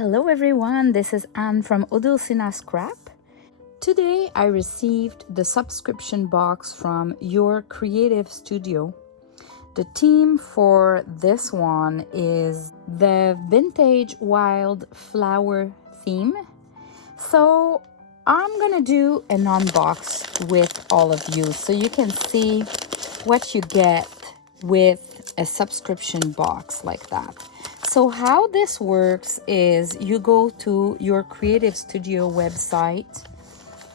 Hello everyone, this is Anne from Odulcina Scrap. Today I received the subscription box from Your Creative Studio. The theme for this one is the vintage wildflower theme. So I'm gonna do an unbox with all of you so you can see what you get with a subscription box like that. So how this works is you go to your Creative Studio website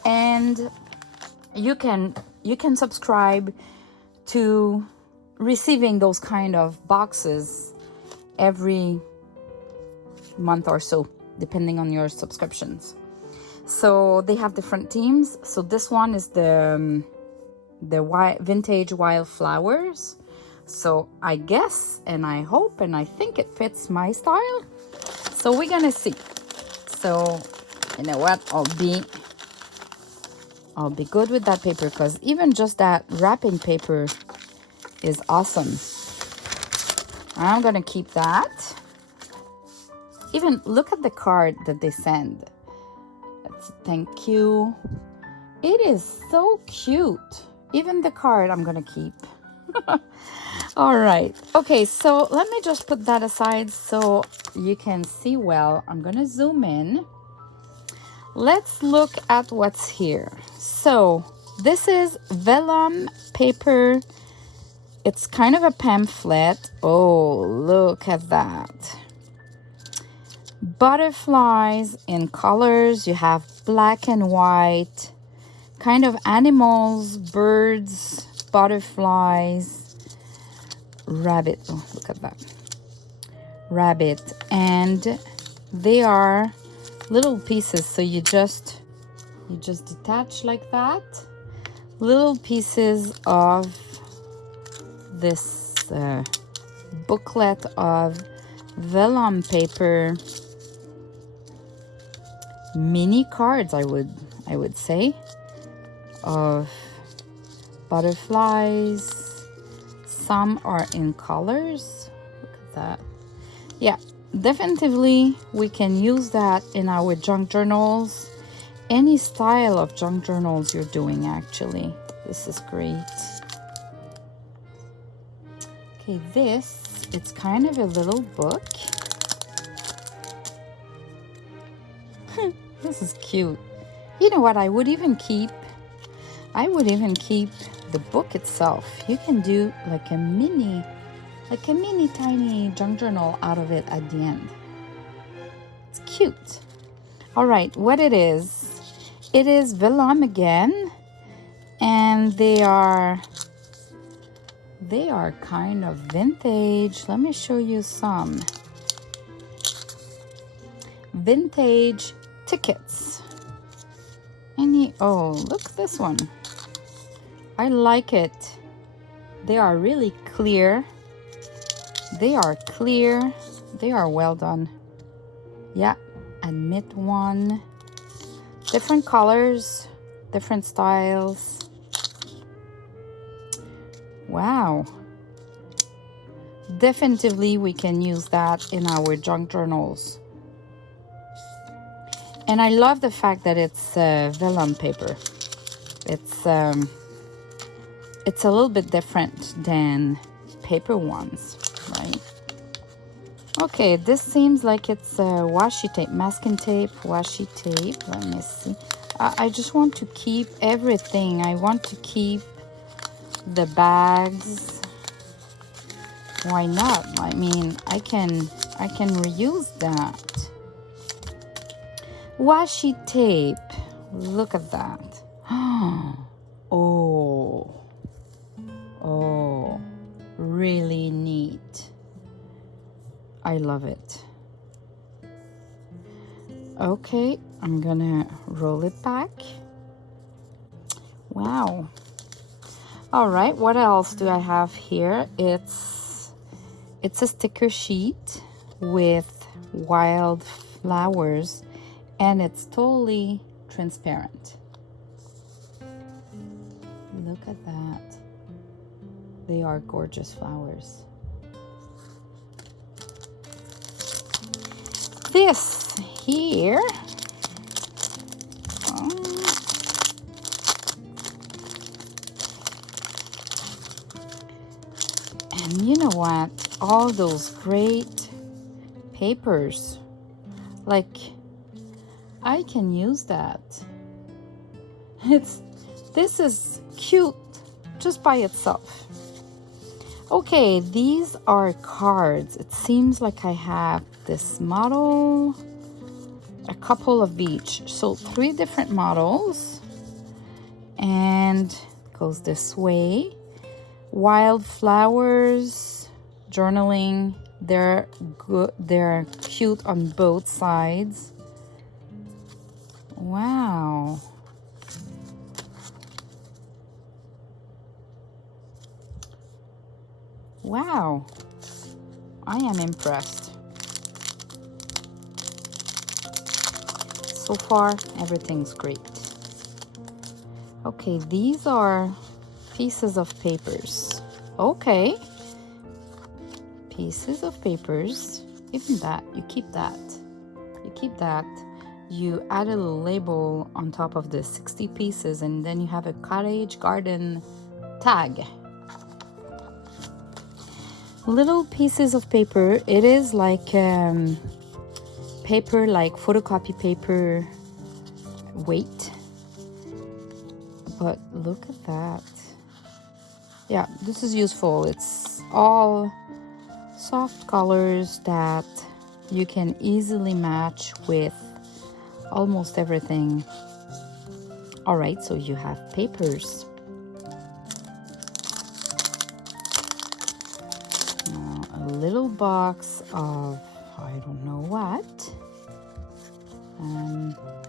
and you can subscribe to receiving those kind of boxes every month or so, depending on your subscriptions. So they have different themes. So this one is the vintage wildflowers. So I guess and I hope and I think it fits my style. So we're gonna see. So you know what? I'll be good with that paper because even just that wrapping paper is awesome. I'm gonna keep that. Even look at the card that they send. That's thank you. It is so cute. Even the card I'm gonna keep. All right. Okay, so let me just put that aside so you can see well. I'm gonna zoom in. Let's look at what's here. So this is vellum paper. It's kind of a pamphlet. Oh, look at that. Butterflies in colors. You have black and white, kind of animals, birds, butterflies, rabbit. Oh, look at that. Rabbit. And they are little pieces. So you just detach like that. Little pieces of this booklet of vellum paper, mini cards, I would say, of butterflies. Some are in colors. Look at that. Yeah, definitely we can use that in our junk journals. Any style of junk journals you're doing, actually. This is great. Okay, it's kind of a little book. This is cute. You know what? I would even keep the book itself. You can do like a mini tiny junk journal out of it at the end. It's cute. All right, what it is vellum again, and they are kind of vintage. Let me show you some vintage tickets. Oh, look at this one. I like it. They are really clear. They are clear. They are well done. Yeah, admit one. Different colors, different styles. Wow. Definitely we can use that in our junk journals. And I love the fact that it's vellum paper. It's a little bit different than paper ones, right? Okay, this seems like it's washi tape, masking tape, washi tape. Let me see. I just want to keep everything. I want to keep the bags. Why not? I mean, I can reuse that. Washi tape. Look at that. Oh, really neat. I love it. Okay, I'm gonna roll it back. Wow. All right, what else do I have here? It's a sticker sheet with wildflowers, and it's totally transparent. Look at that. They are gorgeous flowers. this here. And you know what? All those great papers. Like, I can use that. This is cute just by itself. Okay, these are cards. It seems like I have this model, a couple of each. So 3 different models, and it goes this way. Wildflowers, journaling. They're good. They're cute on both sides. Wow. Wow. I am impressed. So far, everything's great. Okay, these are pieces of papers. Okay. Pieces of papers. Even that, you keep that. You keep that. You add a little label on top of the 60 pieces, and then you have a cottage garden tag. Little pieces of paper. It is like paper, like photocopy paper weight. But look at that. Yeah, this is useful. It's all soft colors that you can easily match with almost everything. All right, so you have papers. A little box of I don't know what.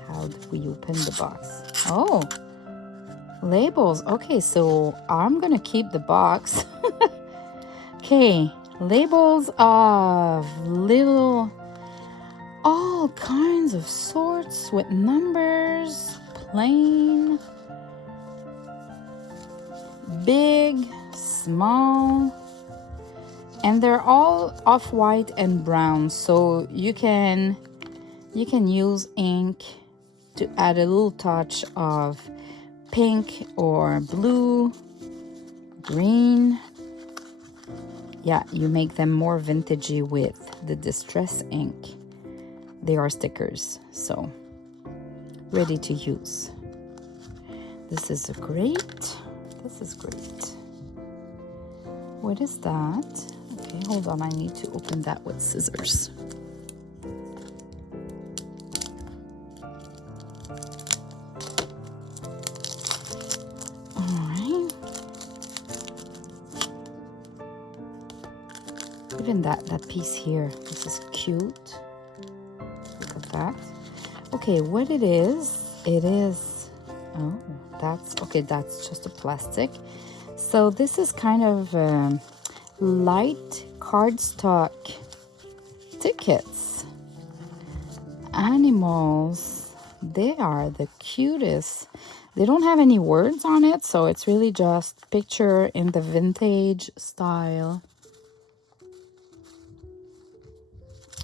How do we open the box? Oh, labels. Okay, so I'm gonna keep the box. Okay, labels of little, all kinds of sorts with numbers, plain, big, small. And they're all off-white and brown, so you can use ink to add a little touch of pink or blue, green. Yeah, you make them more vintagey with the distress ink. They are stickers, so ready to use. This is great. This is great. What is that? Okay, hold on, I need to open that with scissors. All right. Even that piece here, this is cute. Look at that. Okay, what it is, oh, that's just a plastic. So this is kind of light cardstock tickets. Animals, they are the cutest. They don't have any words on it, so it's really just picture in the vintage style.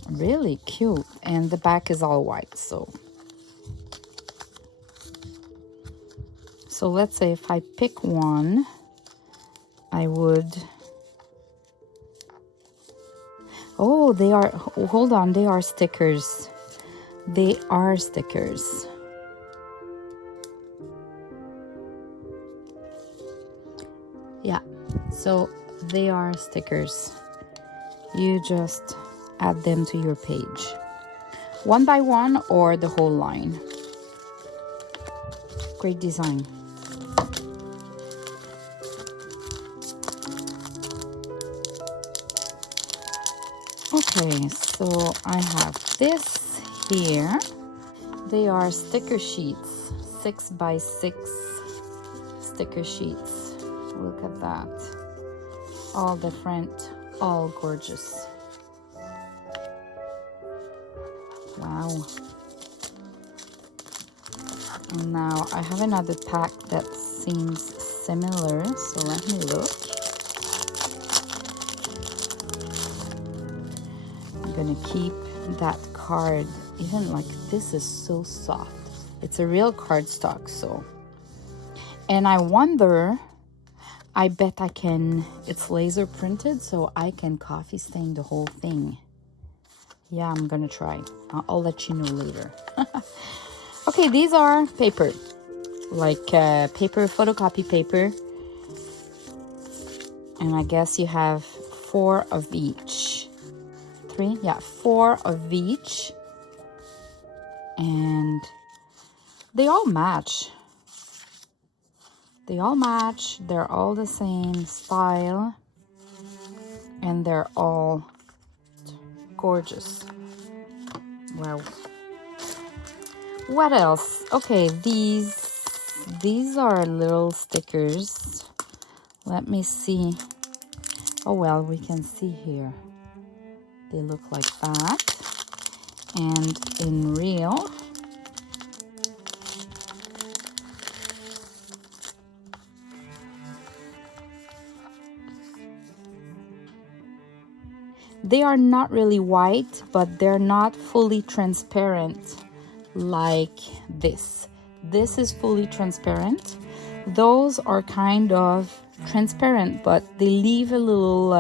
Really cute. And the back is all white, so let's say if I pick one, I would. Oh, they are, hold on, they are stickers. They are stickers. Yeah, so they are stickers. You just add them to your page. One by one or the whole line. Great design. Okay, so I have this here. They are sticker sheets, 6 by 6 sticker sheets. Look at that. All different, all gorgeous. Wow. And now I have another pack that seems similar, so let me look. I'm gonna keep that card. Even like this is so soft. It's a real cardstock. So, and I wonder, I bet I can, it's laser printed, so I can coffee stain the whole thing. Yeah, I'm gonna try. I'll let you know later. Okay, these are paper, like paper, photocopy paper. And I guess you have 4 of each. 3? Yeah, 4 of each. And they all match. They all match. They're all the same style. And they're all gorgeous. Wow. What else? Okay, these are little stickers. Let me see. Oh, well, we can see here. They look like that. And in real, they are not really white, but they're not fully transparent like this. This is fully transparent. Those are kind of transparent, but they leave a little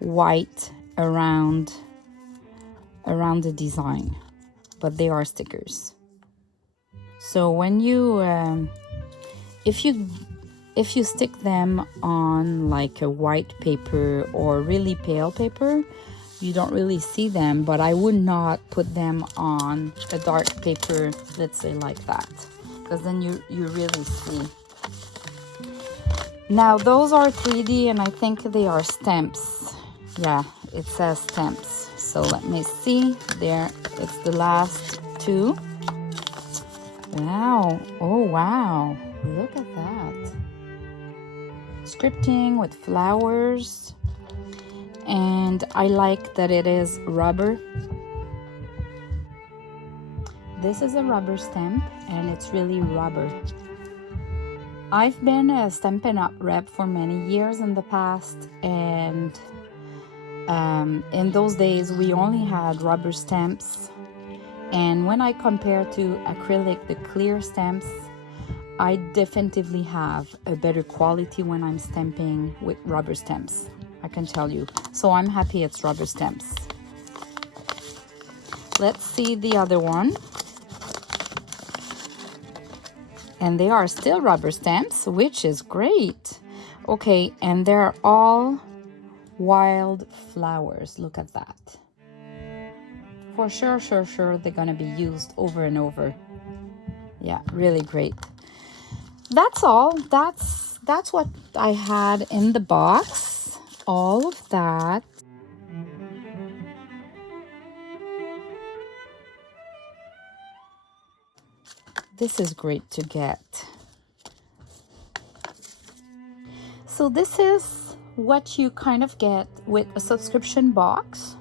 white around the design, but they are stickers. So when you if you stick them on like a white paper or really pale paper, you don't really see them, but I would not put them on a dark paper, let's say like that, because then you really see. Now those are 3D, and I think they are stamps. Yeah, it says stamps. So let me see. There, it's the last 2. Wow. Oh, wow. Look at that. Scripting with flowers. And I like that it is rubber. This is a rubber stamp, and it's really rubber. I've been a Stampin' Up! Rep for many years in the past, and in those days we only had rubber stamps, and when I compare to acrylic, the clear stamps, I definitively have a better quality when I'm stamping with rubber stamps, I can tell you. So I'm happy it's rubber stamps. Let's see the other one. And they are still rubber stamps, which is great. Okay, and they're all wildflowers. Look at that. For sure, they're gonna be used over and over. Yeah, really great. That's all. That's what I had in the box. All of that. This is great to get. So this is what you kind of get with a subscription box.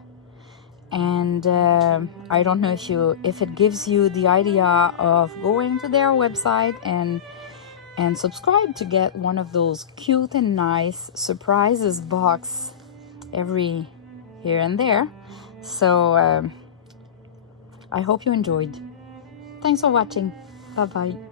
And I don't know if it gives you the idea of going to their website and subscribe to get one of those cute and nice surprises box every here and there. So I hope you enjoyed. Thanks for watching. Bye bye.